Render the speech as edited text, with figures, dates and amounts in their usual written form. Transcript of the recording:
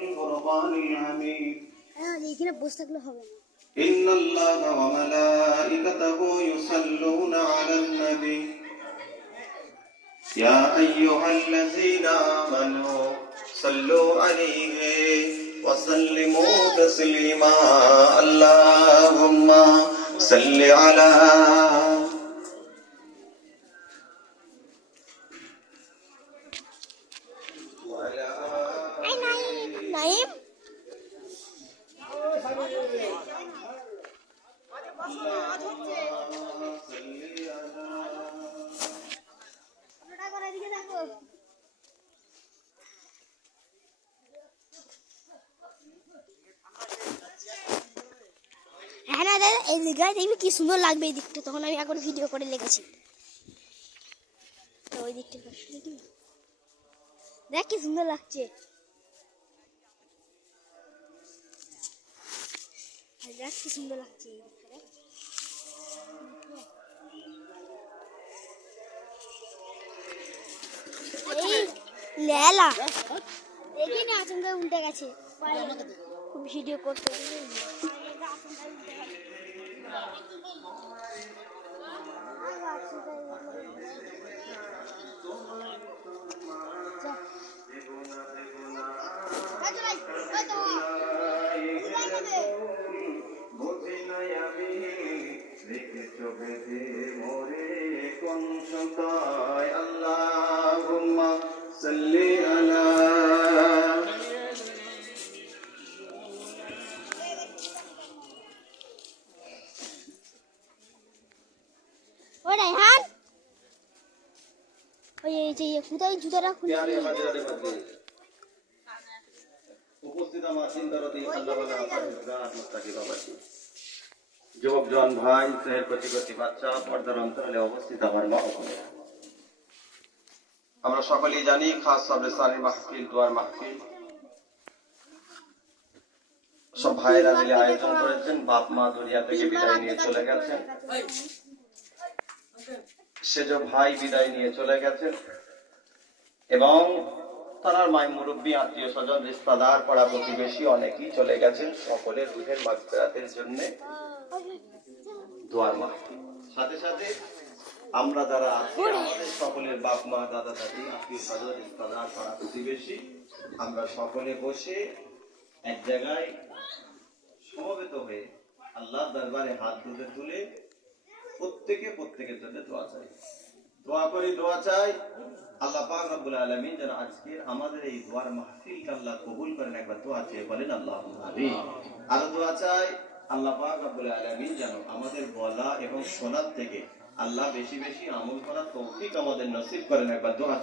القرآن الحميد এখানে বসে থাকলে হবে না إن الله وملائكته يصلون على النبي يا أيها الذين آمنوا صلوا عليه وسلموا تسليما اللهم صل على নাইম হ্যাঁ না দাদা এই জায়গায় দেখবি কি সুন্দর লাগবে এই দিকটা তখন আমি এখন ভিডিও করে লেগেছি তো ওই দিকটা দেখ কি সুন্দর লাগছে দেখ কি সুন্দর লাগছে এই দিকটা এই লেলা দেখি না আচমকা উল্টে গেছে খুব ভিডিও করতে اللهم صل على ও রাইহান ওই যে কোথায় জুতাটা খুলে উপস্থিত আমার চিন্তারতি আল্লাহওয়ালা পরহেজগার মুত্তাকি বাবাজি যুবক জন ভাই স্নেহের প্রতি বাচ্চা পর্দার অন্তরালে অবস্থিত আমার মা ও বোনেরা আমরা সকলেই জানি খাস সবরে সারি মাহফিল দোয়ার মাহফিল সব ভাইরা মিলে আয়োজন করেছেন বাপ মা দুনিয়া থেকে বিদায় নিয়ে চলে গেছেন সেজ ভাই বিদায় নিয়ে চলে গেছেন এবং তার মাই মুরব্বী আত্মীয় স্বজন রিশতেদার পাড়া প্রতিবেশী অনেকেই চলে গেছেন সকলের রুহের মাগফিরাতের জন্য দোয়ার মাহফিল সাথে সাথে আমরা যারা আছি আমাদের সকলের বাপ মা দাদা দাদি আত্মীয় স্বজন রিশতেদার পাড়া প্রতিবেশী আমরা সকলে বসে এক জায়গায় সমবেত হয়ে আল্লাহর দরবারে হাত তুলে প্রত্যেকের জন্য দোয়া চাই দোয়া চাই আল্লাহ পাক রব্বুল আলামিন যেন আজকে আমাদের এই দোয়ার মাহফিলকে আল্লাহ কবুল করেন একবার দোয়া চেয়ে বলেন আল্লাহুম্মা আমিন আর দোয়া চাই আল্লাহ পাক রব্বুল আলামিন যেন আমাদের বলা এবং শোনার থেকে আল্লাহ বেশি বেশি আমল করার তৌফিক আমাদের নসিব করেন একবার দোয়া